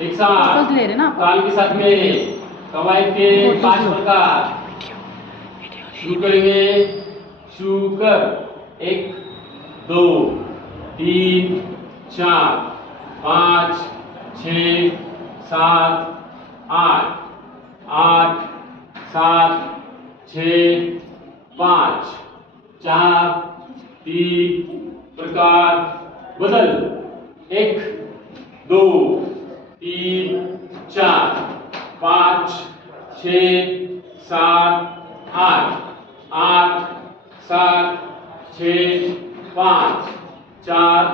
एक साथ ले रहे ना आप। ताल के साथ में कवायद के 5 प्रकार शुरू करेंगे। शुरू कर 1 2 3 4 5 6 7 8 8 7 6 5 4 3 प्रकार बदल 1 2 3 4 5 6 7 8 8 7 6 5 4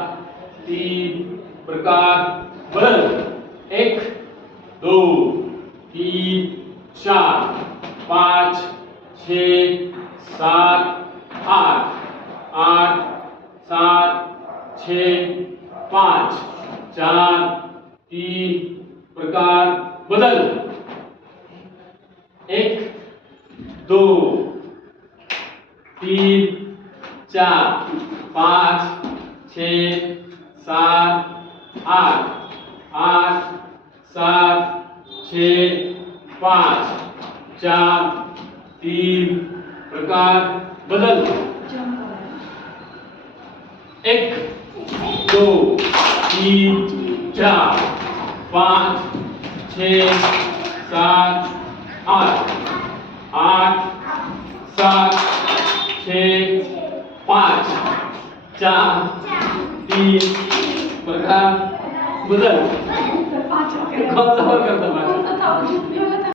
3 प्रकार बदल 1 2 3 4 5 6 7 8 8 7 6 5 4 3 प्रकार बदल 1 2 3 4 5 6 7 8 8 7 6 5 4 3 प्रकार बदल 1 2 3 4 5 6 7 8 8 7 6 5 4 3 प्रकार बदल। कौन सा और करता है?